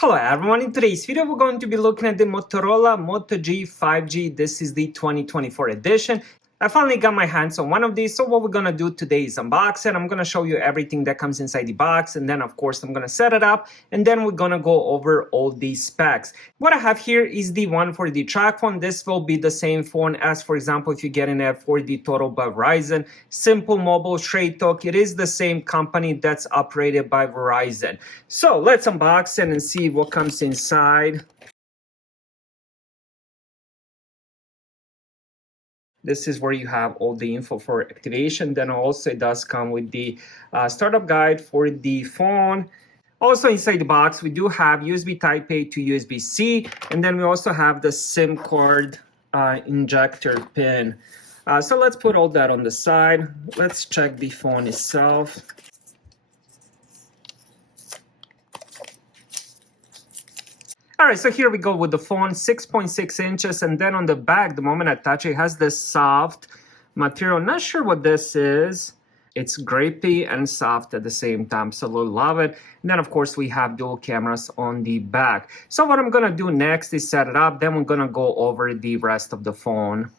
Hello everyone, in today's video we're going to be looking at the Motorola Moto G 5G. This is the 2024 edition. I finally got my hands on one of these, so what we're going to do today is unbox it. I'm going to show you everything that comes inside the box, and then of course I'm going to set it up, and then we're going to go over all these specs. What I have here is the one for the Tracfone. This will be the same phone as, for example, if you're getting it for the Total by Verizon. Simple Mobile, Straight Talk. It is the same company that's operated by Verizon. So let's unbox it and see what comes inside. This is where you have all the info for activation. Then also it does come with the startup guide for the phone. Also inside the box, we do have USB Type-A to USB-C, and then we also have the SIM card injector pin. So let's put all that on the side. Let's check the phone itself. All right, so here we go with the phone, 6.6 inches, and then on the back, the moment I touch it, it has this soft material. Not sure what this is. It's grapey and soft at the same time, so I love it. And then, of course, we have dual cameras on the back. So what I'm gonna do next is set it up, then we're gonna go over the rest of the phone.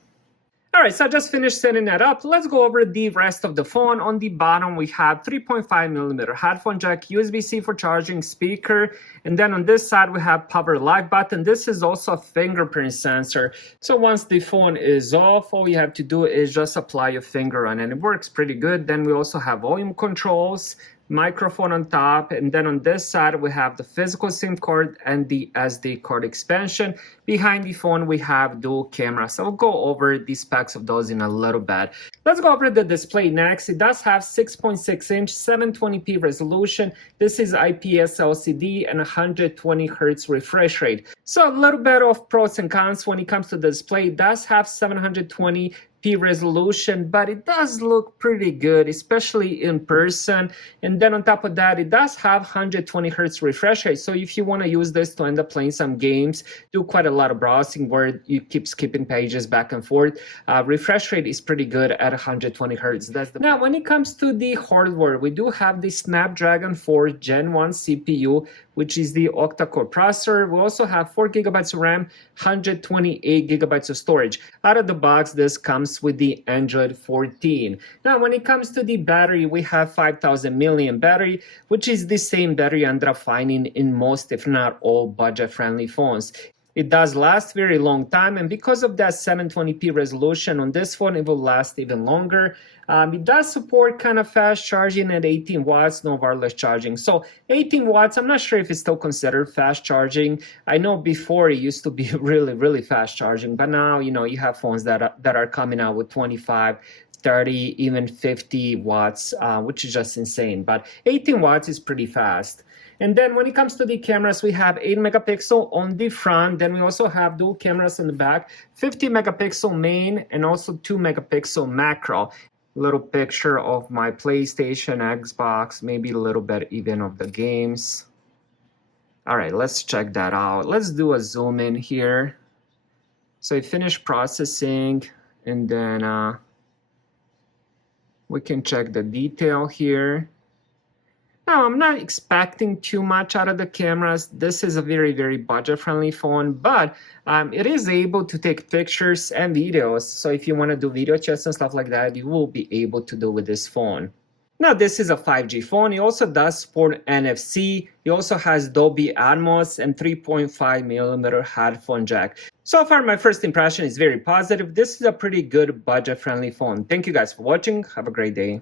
All right, so I just finished setting that up. Let's go over the rest of the phone. On the bottom, we have 3.5mm headphone jack, USB-C for charging, speaker, and then on this side, we have power live button. This is also a fingerprint sensor. So once the phone is off, all you have to do is just apply your finger on it, and it works pretty good. Then we also have volume controls, microphone on top, and then on this side we have the physical SIM card and the SD card expansion. Behind the phone we have dual cameras. So I'll go over the specs of those in a little bit. Let's go over the display next. It does have 6.6 inch 720p resolution. This is IPS LCD and 120 Hz refresh rate. So a little bit of pros and cons when it comes to the display. It does have 720p resolution, but it does look pretty good, especially in person. And then on top of that, it does have 120 Hz refresh rate. So if you want to use this to end up playing some games, do quite a lot of browsing where you keep skipping pages back and forth, refresh rate is pretty good at 120 Hz. Now, when it comes to the hardware, we do have the Snapdragon 4 Gen 1 CPU, which is the octa-core processor. We also have 4GB of RAM, 128GB of storage. Out of the box, this comes with the Android 14. Now, when it comes to the battery, we have 5000 mAh battery, which is the same battery I ended up finding in most, if not all, budget-friendly phones. It does last very long time, and because of that 720p resolution on this phone, it will last even longer. It does support kind of fast charging at 18 watts, no wireless charging. So 18 watts, I'm not sure if it's still considered fast charging. I know before it used to be really fast charging, but now, you know, you have phones that are coming out with 25, 30, even 50 watts, which is just insane. But 18 watts is pretty fast. And then when it comes to the cameras, we have 8 megapixel on the front. Then we also have dual cameras on the back, 50 megapixel main and also 2 megapixel macro. Little picture of my PlayStation, Xbox, maybe a little bit even of the games. All right, let's check that out. Let's do a zoom in here. So I finished processing, and then we can check the detail here. Now, I'm not expecting too much out of the cameras. This is a very budget-friendly phone, but it is able to take pictures and videos. So if you want to do video chats and stuff like that, you will be able to do with this phone. Now, this is a 5G phone. It also does support NFC. It also has Dolby Atmos and 3.5mm headphone jack. So far, my first impression is very positive. This is a pretty good budget-friendly phone. Thank you guys for watching. Have a great day.